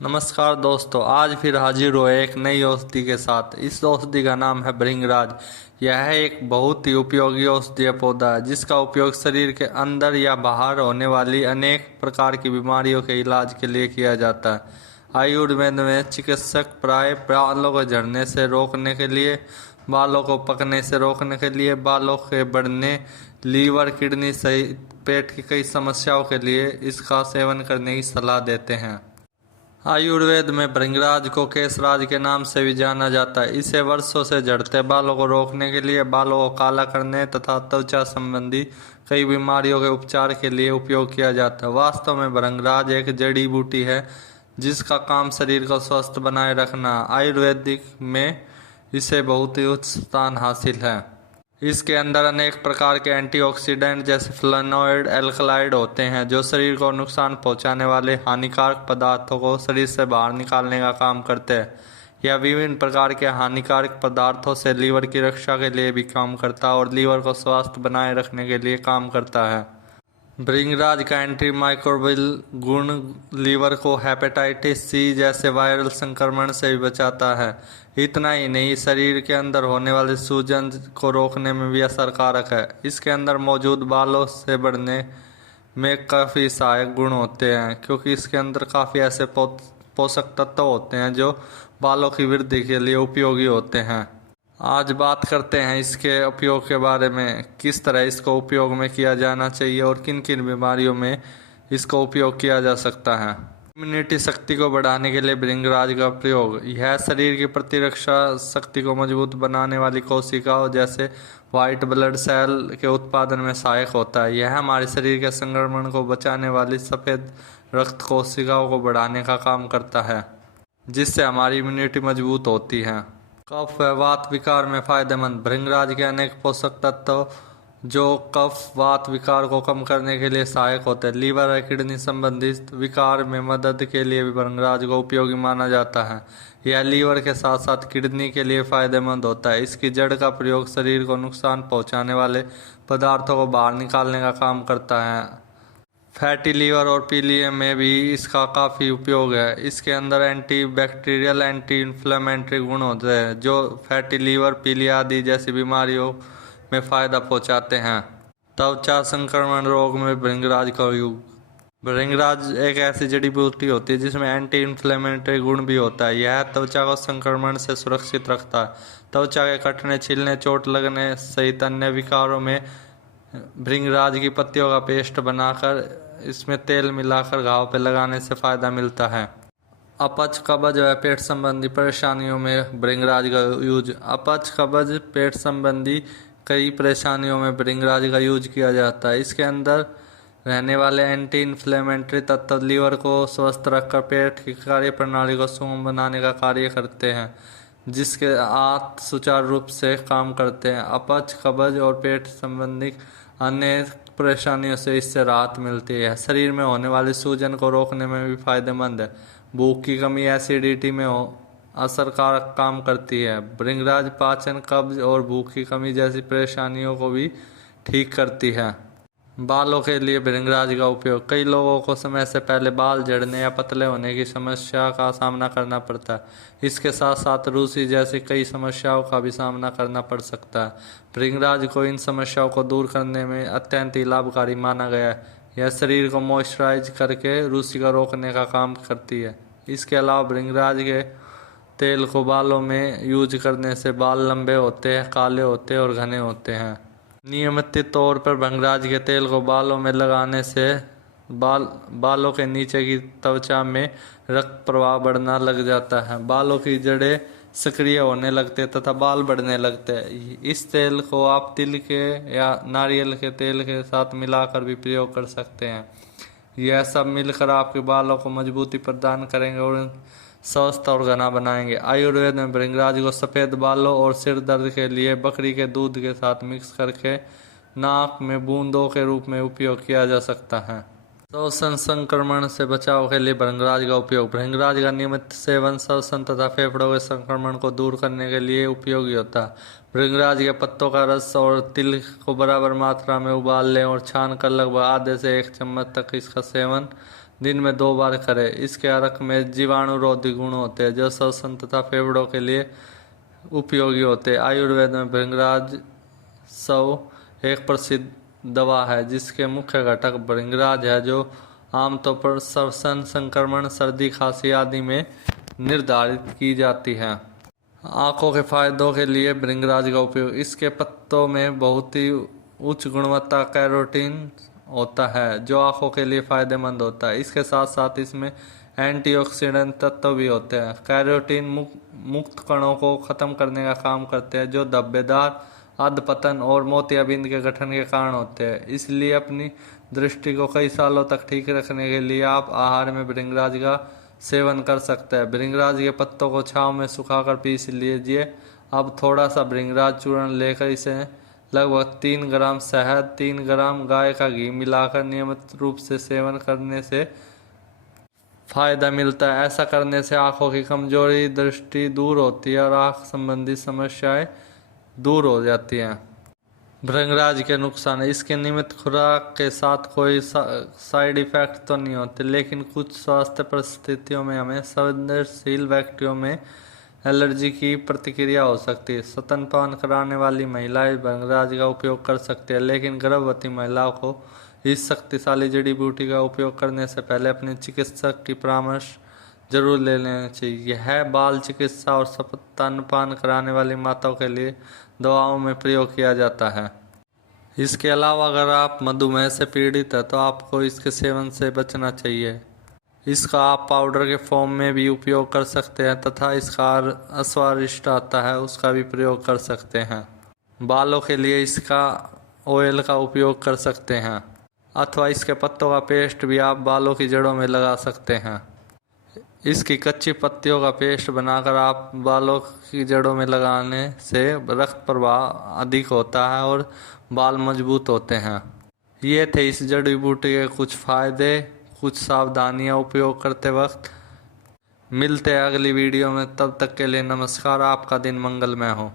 नमस्कार दोस्तों, आज फिर हाजिर हुए एक नई औषधि के साथ। इस औषधि का नाम है भृंगराज। यह एक बहुत ही उपयोगी औषधीय पौधा है जिसका उपयोग शरीर के अंदर या बाहर होने वाली अनेक प्रकार की बीमारियों के इलाज के लिए किया जाता है। आयुर्वेद में चिकित्सक प्राय बालों को झड़ने से रोकने के लिए, बालों को पकने से रोकने के लिए, बालों के बढ़ने, लीवर, किडनी सहित पेट की कई समस्याओं के लिए इसका सेवन करने की सलाह देते हैं। आयुर्वेद में भृंगराज को केसराज के नाम से भी जाना जाता है। इसे वर्षों से झड़ते बालों को रोकने के लिए, बालों को काला करने तथा त्वचा संबंधी कई बीमारियों के उपचार के लिए उपयोग किया जाता है। वास्तव में भृंगराज एक जड़ी बूटी है जिसका काम शरीर को स्वस्थ बनाए रखना। आयुर्वेदिक में इसे बहुत ही उच्च स्थान हासिल है। इसके अंदर अनेक प्रकार के एंटीऑक्सीडेंट जैसे फ्लेवोनॉइड, एल्कलॉइड होते हैं जो शरीर को नुकसान पहुंचाने वाले हानिकारक पदार्थों को शरीर से बाहर निकालने का काम करते हैं। यह विभिन्न प्रकार के हानिकारक पदार्थों से लीवर की रक्षा के लिए भी काम करता है और लीवर को स्वस्थ बनाए रखने के लिए काम करता है। भृंगराज का एंटी माइक्रोबियल गुण लीवर को हेपेटाइटिस सी जैसे वायरल संक्रमण से भी बचाता है। इतना ही नहीं, शरीर के अंदर होने वाले सूजन को रोकने में भी असरकारक है। इसके अंदर मौजूद बालों से बढ़ने में काफ़ी सहायक गुण होते हैं क्योंकि इसके अंदर काफ़ी ऐसे पोषक तत्व होते हैं जो बालों की वृद्धि के लिए उपयोगी होते हैं। आज बात करते हैं इसके उपयोग के बारे में, किस तरह इसको उपयोग में किया जाना चाहिए और किन किन बीमारियों में इसको उपयोग किया जा सकता है। इम्यूनिटी शक्ति को बढ़ाने के लिए भृंगराज का प्रयोग। यह शरीर की प्रतिरक्षा शक्ति को मजबूत बनाने वाली कोशिकाओं जैसे व्हाइट ब्लड सेल के उत्पादन में सहायक होता है। यह हमारे शरीर के संक्रमण को बचाने वाली सफ़ेद रक्त कोशिकाओं को बढ़ाने का काम करता है जिससे हमारी इम्यूनिटी मजबूत होती है। कफ व वात विकार में फायदेमंद। भृंगराज के अनेक पोषक तत्व जो कफ वात विकार को कम करने के लिए सहायक होते हैं। लीवर और किडनी संबंधित विकार में मदद के लिए भी भृंगराज को उपयोगी माना जाता है। यह लीवर के साथ साथ किडनी के लिए फायदेमंद होता है। इसकी जड़ का प्रयोग शरीर को नुकसान पहुंचाने वाले पदार्थों को बाहर निकालने का काम करता है। फैटी लीवर और पीलिया में भी इसका काफ़ी उपयोग है। इसके अंदर एंटी बैक्टीरियल, एंटी इन्फ्लेमेटरी गुण होते हैं जो फैटी लीवर, पीलिया आदि जैसी बीमारियों में फ़ायदा पहुंचाते हैं। त्वचा संक्रमण रोग में भृंगराज का उपयोग। भृंगराज एक ऐसी जड़ी बूटी होती है जिसमें एंटी इन्फ्लेमेटरी गुण भी होता है। यह त्वचा को संक्रमण से सुरक्षित रखता है। त्वचा के कटने, छिलने, चोट लगने सहित अन्य विकारों में भृंगराज की पत्तियों का पेस्ट बनाकर इसमें तेल मिलाकर घाव पे लगाने से फ़ायदा मिलता है। अपच, कब्ज व पेट संबंधी परेशानियों में भृंगराज का यूज। अपच, कब्ज, पेट संबंधी कई परेशानियों में भृंगराज का यूज किया जाता है। इसके अंदर रहने वाले एंटी इन्फ्लेमेटरी तत्व लीवर को स्वस्थ रखकर पेट की कार्य प्रणाली को सुगम बनाने का कार्य करते हैं जिसके आंत सुचारू रूप से काम करते हैं। अपच, कब्ज और पेट संबंधी अन्य परेशानियों से इससे राहत मिलती है। शरीर में होने वाली सूजन को रोकने में भी फायदेमंद है। भूख की कमी, एसिडिटी में असरकारक काम करती है। भृंगराज पाचन, कब्ज और भूख की कमी जैसी परेशानियों को भी ठीक करती है। बालों के लिए भृंगराज का उपयोग। कई लोगों को समय से पहले बाल झड़ने या पतले होने की समस्या का सामना करना पड़ता है। इसके साथ साथ रूसी जैसी कई समस्याओं का भी सामना करना पड़ सकता है। भृंगराज को इन समस्याओं को दूर करने में अत्यंत ही लाभकारी माना गया है। यह शरीर को मॉइस्चराइज करके रूसी का रोकने का काम करती है। इसके अलावा भृंगराज के तेल को बालों में यूज करने से बाल लंबे होते हैं, काले होते हैं और घने होते हैं। नियमित तौर पर भृंगराज के तेल को बालों में लगाने से बालों के नीचे की त्वचा में रक्त प्रवाह बढ़ना लग जाता है, बालों की जड़ें सक्रिय होने लगते हैं तथा बाल बढ़ने लगते हैं। इस तेल को आप तिल के या नारियल के तेल के साथ मिलाकर भी प्रयोग कर सकते हैं। यह सब मिलकर आपके बालों को मजबूती प्रदान करेंगे और स्वस्थ और घना बनाएंगे। आयुर्वेद में भृंगराज को सफ़ेद बालों और सिर दर्द के लिए बकरी के दूध के साथ मिक्स करके नाक में बूंदों के रूप में उपयोग किया जा सकता है। श्वसन संक्रमण से बचाव के लिए भृंगराज का उपयोग। भृंगराज का नियमित सेवन श्वसन तथा फेफड़ों के संक्रमण को दूर करने के लिए उपयोगी होता है। भृंगराज के पत्तों का रस और तिल को बराबर मात्रा में उबाल लें और छान कर लगभग आधे से 1 चम्मच तक इसका सेवन दिन में 2 बार करें। इसके अर्क में जीवाणुरोधी गुण होते हैं जो श्वसन तथा फेफड़ों के लिए उपयोगी होते हैं। आयुर्वेद में भृंगराज सव एक प्रसिद्ध दवा है जिसके मुख्य घटक भृंगराज है, जो आमतौर पर श्वसन संक्रमण, सर्दी, खांसी आदि में निर्धारित की जाती है। आंखों के फायदों के लिए भृंगराज का उपयोग। इसके पत्तों में बहुत ही उच्च गुणवत्ता कैरोटीन होता है जो आंखों के लिए फायदेमंद होता है। इसके साथ साथ इसमें एंटीऑक्सीडेंट तत्व भी होते हैं। कैरोटीन मुक्त कणों को खत्म करने का काम करते हैं जो धब्बेदार, अधपतन और मोतियाबिंद के गठन के कारण होते हैं। इसलिए अपनी दृष्टि को कई सालों तक ठीक रखने के लिए आप आहार में भृंगराज का सेवन कर सकते हैं। भृंगराज के पत्तों को छांव में सुखाकर पीस लीजिए। अब थोड़ा सा भृंगराज चूर्ण लेकर इसे लगभग 3 ग्राम शहद, 3 ग्राम गाय का घी मिलाकर नियमित रूप से सेवन करने से फायदा मिलता है। ऐसा करने से आंखों की कमजोरी, दृष्टि दूर होती है और आंख संबंधी समस्याएं दूर हो जाती हैं। भृंगराज के नुकसान। इसके नियमित खुराक के साथ कोई साइड इफेक्ट तो नहीं होते, लेकिन कुछ स्वास्थ्य परिस्थितियों में हमें संवेदनशील व्यक्तियों में एलर्जी की प्रतिक्रिया हो सकती है। स्तनपान कराने वाली महिलाएं भृंगराज का उपयोग कर सकती है, लेकिन गर्भवती महिलाओं को इस शक्तिशाली जड़ी बूटी का उपयोग करने से पहले अपने चिकित्सक की परामर्श जरूर ले लेना चाहिए। यह बाल चिकित्सा और स्तनपान कराने वाली माताओं के लिए दवाओं में प्रयोग किया जाता है। इसके अलावा अगर आप मधुमेह से पीड़ित है तो आपको इसके सेवन से बचना चाहिए। इसका आप पाउडर के फॉर्म में भी उपयोग कर सकते हैं तथा इसका अस्वादिष्ट आता है उसका भी प्रयोग कर सकते हैं। बालों के लिए इसका ऑयल का उपयोग कर सकते हैं अथवा इसके पत्तों का पेस्ट भी आप बालों की जड़ों में लगा सकते हैं। इसकी कच्ची पत्तियों का पेस्ट बनाकर आप बालों की जड़ों में लगाने से रक्त प्रवाह अधिक होता है और बाल मजबूत होते हैं। ये थे इस जड़ी बूटी के कुछ फायदे, कुछ सावधानियां उपयोग करते वक्त। मिलते हैं अगली वीडियो में, तब तक के लिए नमस्कार। आपका दिन मंगलमय हो।